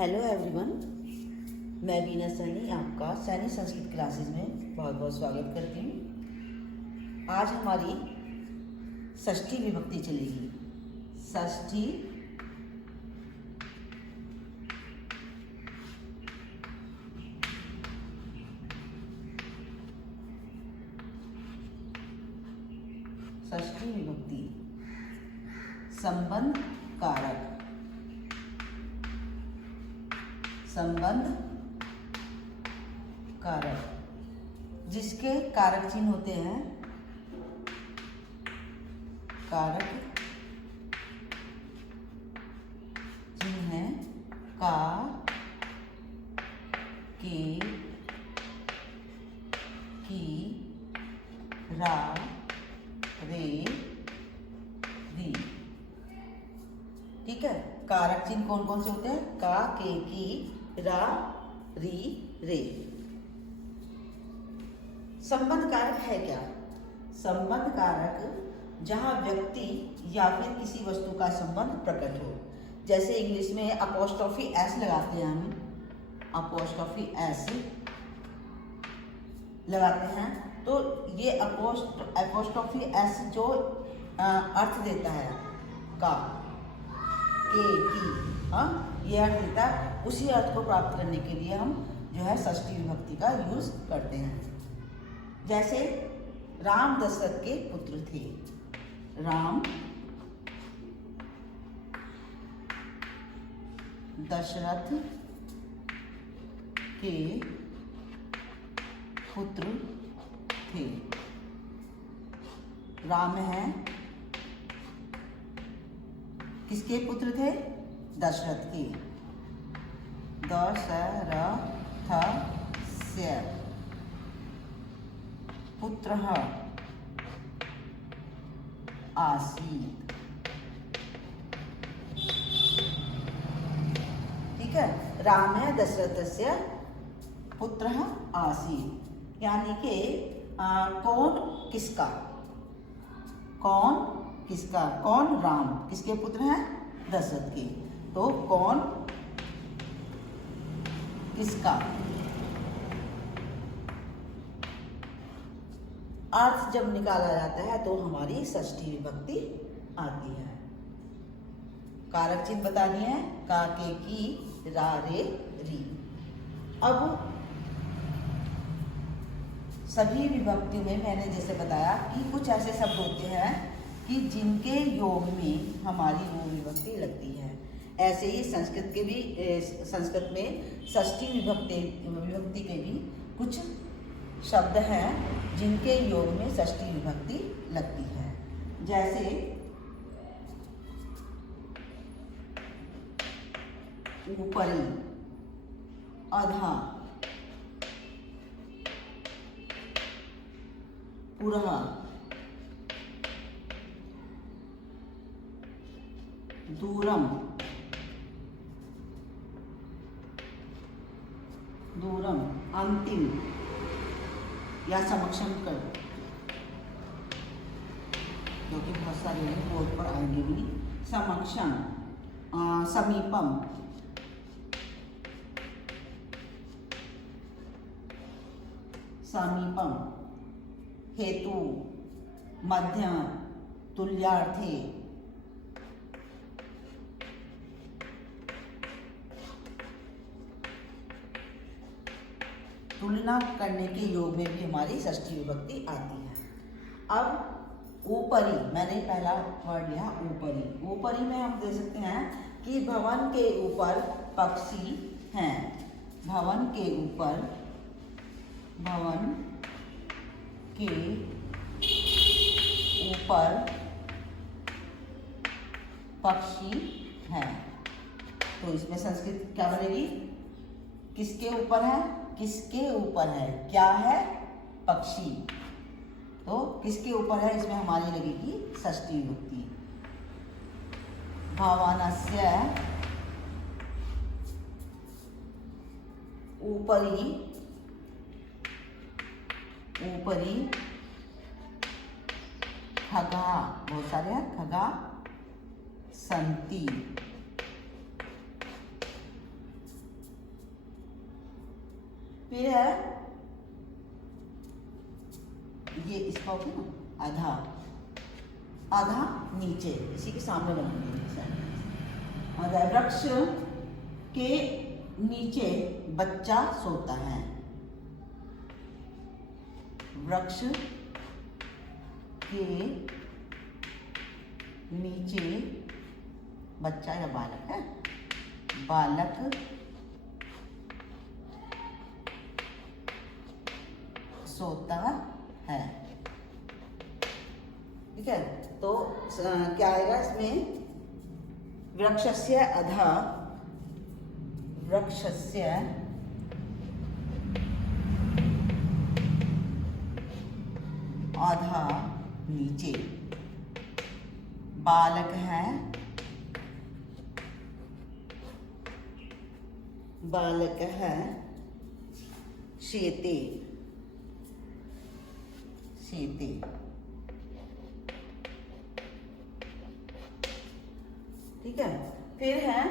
Hello everyone, मैं बीना सैनी आपका Saini Sanskrit classes में बहुत बहुत स्वागत करती हूँ। आज हमारी षष्ठी विभक्ति चलेगी। षष्ठी षष्ठी विभक्ति संबंध कारक। संबंध कारक जिसके कारक चिन्ह होते हैं कारक चिन्ह है का, के, की, रा, रे, री। ठीक है, कारक चिन्ह कौन कौन से होते हैं? का, के, की, रा, री, रे। संबंध कारक है क्या? संबंध कारक जहां व्यक्ति या फिर किसी वस्तु का संबंध प्रकट हो। जैसे इंग्लिश में अपोस्ट्रोफी एस लगाते हैं, हम अपोस्ट्रोफी एस लगाते हैं, तो ये अपोस्ट्रोफी एस जो अर्थ देता है का, के, की, ये अर्थ देता है, उसी अर्थ को प्राप्त करने के लिए हम जो है षष्ठी विभक्ति का यूज करते हैं। जैसे राम दशरथ के पुत्र थे। राम दशरथ के पुत्र थे। राम है किसके पुत्र थे? दशरथ के। दशरथस्य पुत्रः आसीत्। ठीक है, राम है दशरथस्य पुत्रः आसीत्, यानी कि कौन किसका, कौन किसका, कौन राम किसके पुत्र हैं? दशरथ के। तो कौन किसका अर्थ जब निकाला जाता है तो हमारी षष्ठी विभक्ति आती है। कारक चिन्ह बतानी है का, के, की, रा, रे, री। अब सभी विभक्तियों में मैंने जैसे बताया कि कुछ ऐसे शब्द होते हैं कि जिनके योग में हमारी वो विभक्ति लगती है। ऐसे ही संस्कृत में षष्ठी विभक्ति के भी कुछ शब्द हैं जिनके योग में षष्ठी विभक्ति लगती है। जैसे ऊपरी, अधा, पुरः, दूरम, दूरम, अंतिम या समक्षम कर, जो कि बहुत सारे बोर्ड पर आएंगे भी। समक्षम, समीपम, समीपम, हेतु, मध्य, तुल्यार्थे। तुलना करने के योग में भी हमारी षष्ठी विभक्ति आती है। अब ऊपरी, मैंने पहला वर्ड लिया ऊपरी। ऊपरी में हम दे सकते हैं कि भवन के ऊपर पक्षी हैं। भवन के ऊपर, भवन के ऊपर पक्षी हैं। तो इसमें संस्कृत क्या बनेगी? किसके ऊपर है? किसके ऊपर है, क्या है? पक्षी। तो किसके ऊपर है, इसमें हमारी लगेगी षष्ठी विभक्ति। भवनस्य ऊपरी, ऊपरी खगा, बहुत सारे हैं, खगा संति। फिर है ये इसका होता है ना आधा, आधा नीचे इसी के सामने बनाएंगे। आधा वृक्ष के नीचे बच्चा सोता है। वृक्ष के नीचे बच्चा या बालक है, बालक सोता है। ठीक है, तो क्या आएगा इसमें? वृक्षस्य अधः, वृक्षस्य आधा नीचे बालक है, बालक है शेते, शेते। ठीक है, फिर है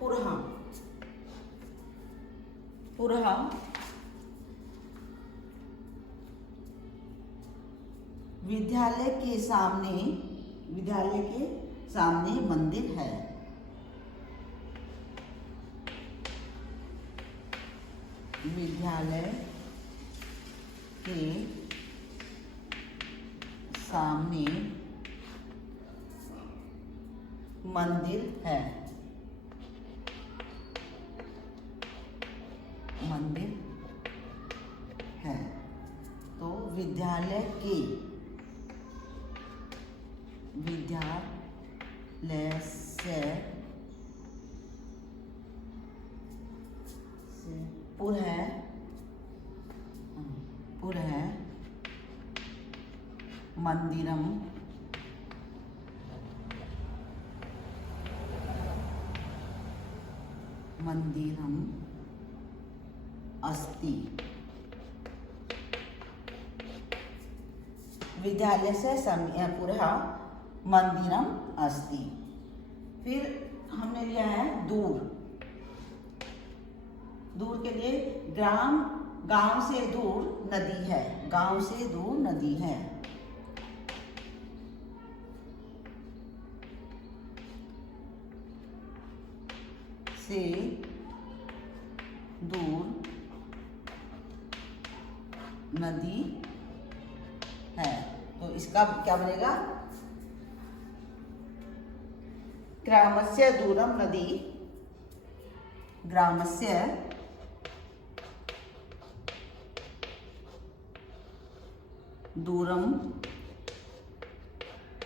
पुरहा, पुरहा विद्यालय के सामने, विद्यालय के सामने मंदिर है। विद्यालय के सामने मंदिर है, मंदिर है। तो विद्यालय के, विद्यालय से पुर है, पुर है मंदिरम, मंदिरम अस्ति। विद्यालय से पुरः मंदिरम अस्ति। फिर हमने लिया है दूर, दूर के लिए ग्राम, गांव से दूर नदी है, गांव से दूर नदी है। से दूर नदी है। तो इसका क्या बनेगा? ग्रामस्य दूरम नदी, ग्रामस्य दूरम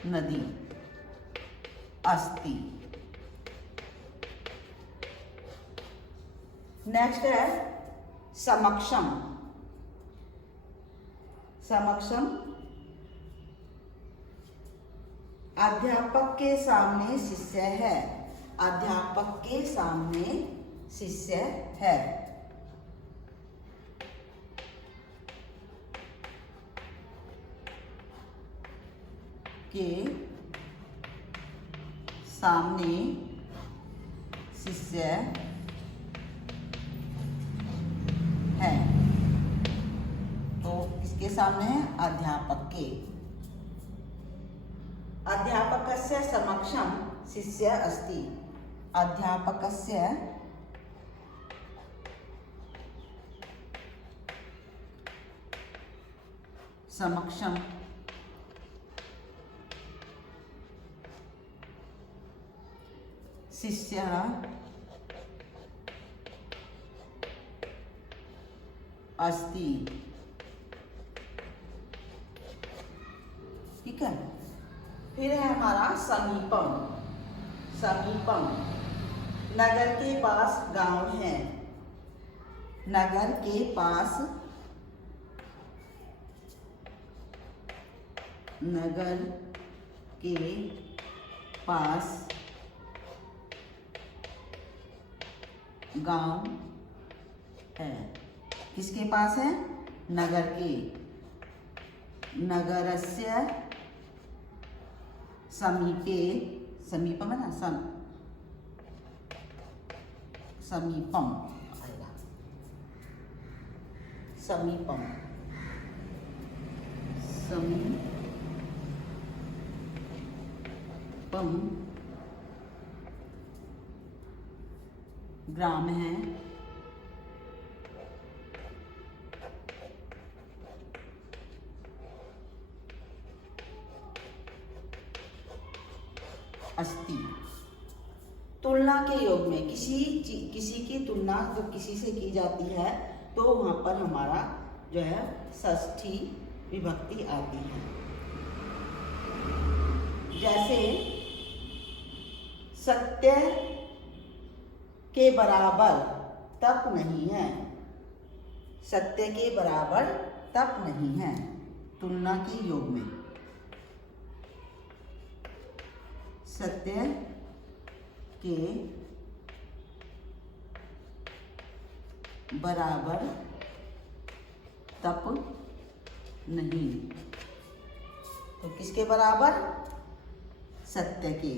नदी अस्ति। नेक्स्ट है समक्षम, समक्षम अध्यापक के सामने शिष्य है, अध्यापक के सामने शिष्य है। के सामने शिष्य है। तो किसके सामने है? अध्यापक के। अध्यापकस्य समक्षम शिष्य अस्ति, अध्यापकस्य समक्षम शिष्य अस्ति। ठीक है, फिर है हमारा समीपम, समीपम नगर के पास गांव है, नगर के पास, नगर के पास गांव है। किसके पास है? नगर के। नगरस्य समीपे, समीपम है ना, समीपम आएगा। समीपम, समीपम ग्राम है, अस्ति। तुलना के योग में किसी की तुलना जब किसी से की जाती है तो वहां पर हमारा जो है षष्ठी विभक्ति आती है। जैसे सत्य के बराबर तप नहीं है, सत्य के बराबर तप नहीं है, तुलना के योग में। सत्य के बराबर तप नहीं, तो किसके बराबर? सत्य के।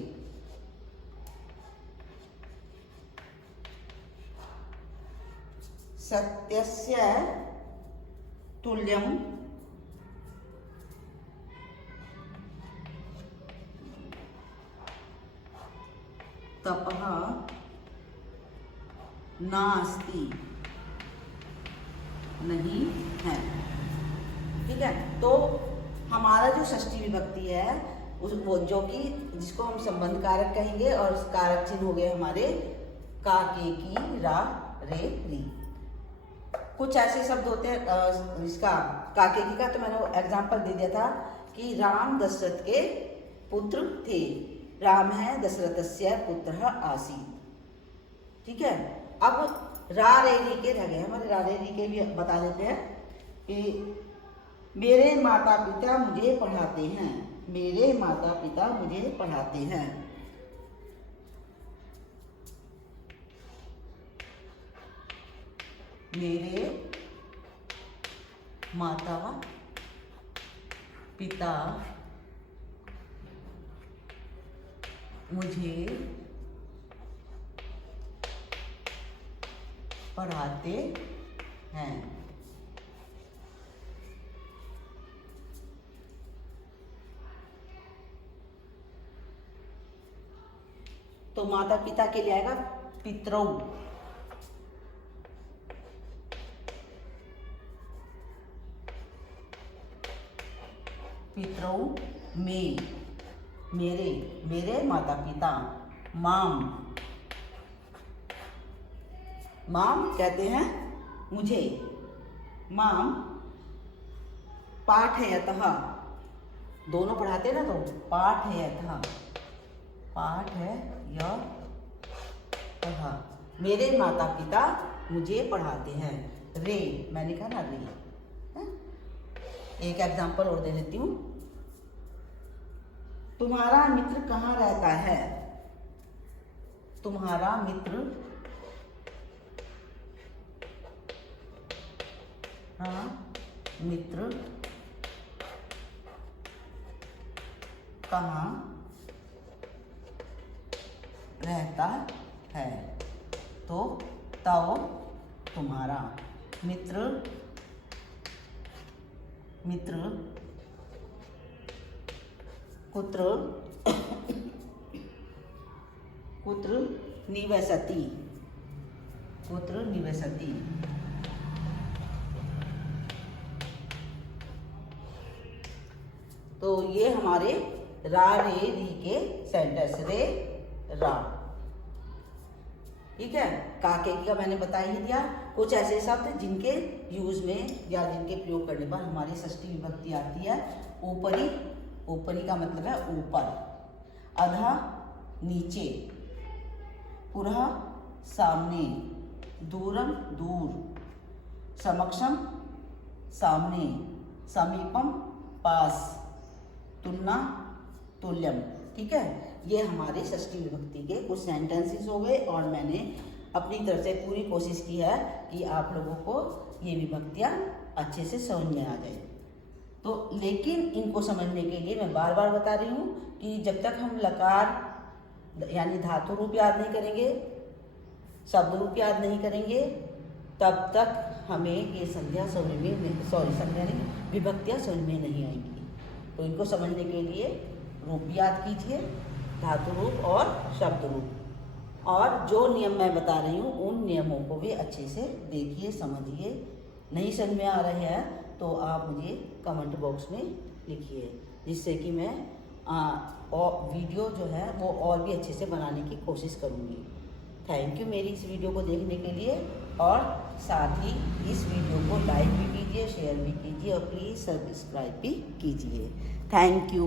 सत्यस्य तुल्यम तपः नास्ति, नहीं है। ठीक है, तो हमारा जो षष्ठी विभक्ति है वो जो कि जिसको हम संबंध कारक कहेंगे, और कारक चिन्ह हो गए हमारे का, के, की, रा, रे, री। कुछ ऐसे शब्द होते हैं इसका काके की का, तो मैंने वो एग्जाम्पल दे दिया था कि राम दशरथ के पुत्र थे, राम है दशरथस्य पुत्र आसीत्। ठीक है, अब रा रे री के रह गए हमारे, रा रे री के भी बता देते हैं कि मेरे माता पिता मुझे पढ़ाते हैं, मेरे माता पिता मुझे पढ़ाते हैं। मेरे माता पिता मुझे पढ़ाते हैं। तो माता पिता के लिए आएगा पितरौ, पितरौ में, मेरे, मेरे माता पिता। माम, माम कहते हैं मुझे, माम पाठयतः, दोनों पढ़ाते हैं ना, तो पाठयतः, पाठयतः, मेरे माता पिता मुझे पढ़ाते हैं। रे, मैंने कहा ना रे। एक एग्जाम्पल और दे देती हूँ। तुम्हारा मित्र कहाँ रहता है? तुम्हारा मित्र, हाँ, मित्र कहाँ रहता है? तो तव, तुम्हारा मित्र, मित्र कुत्र, कुत्र निवसति, कुत्र निवसति। तो ये हमारे रा रे री के सेंटेंस, रे रा। ठीक है, काके का मैंने बता ही दिया। कुछ ऐसे शब्द जिनके यूज में या जिनके प्रयोग करने पर हमारी षष्ठी विभक्ति आती है। ऊपरी, ऊपरी का मतलब है ऊपर, अधः नीचे, पुरः सामने, दूरम दूर, समक्षम सामने, समीपम पास, तुलना तुल्यम। ठीक है, ये हमारे षष्ठी विभक्ति के कुछ सेंटेंसेस हो गए, और मैंने अपनी तरफ से पूरी कोशिश की है कि आप लोगों को ये विभक्तियाँ अच्छे से समझ में आ जाए। तो लेकिन इनको समझने के लिए मैं बार बार बता रही हूँ कि जब तक हम लकार यानी धातु रूप याद नहीं करेंगे, शब्द रूप याद नहीं करेंगे, तब तक हमें ये संज्ञा समझ में संज्ञा नहीं, विभक्तियाँ समझ में नहीं आएंगी। तो इनको समझने के लिए रूप याद कीजिए, धातु रूप और शब्द रूप, और जो नियम मैं बता रही हूँ उन नियमों को भी अच्छे से देखिए, समझिए। नहीं समझ में आ रहे हैं तो आप मुझे कमेंट बॉक्स में लिखिए, जिससे कि मैं और वीडियो जो है वो और भी अच्छे से बनाने की कोशिश करूँगी। थैंक यू मेरी इस वीडियो को देखने के लिए, और साथ ही इस वीडियो को लाइक भी कीजिए, शेयर भी कीजिए और प्लीज़ सब्सक्राइब भी कीजिए। Thank you.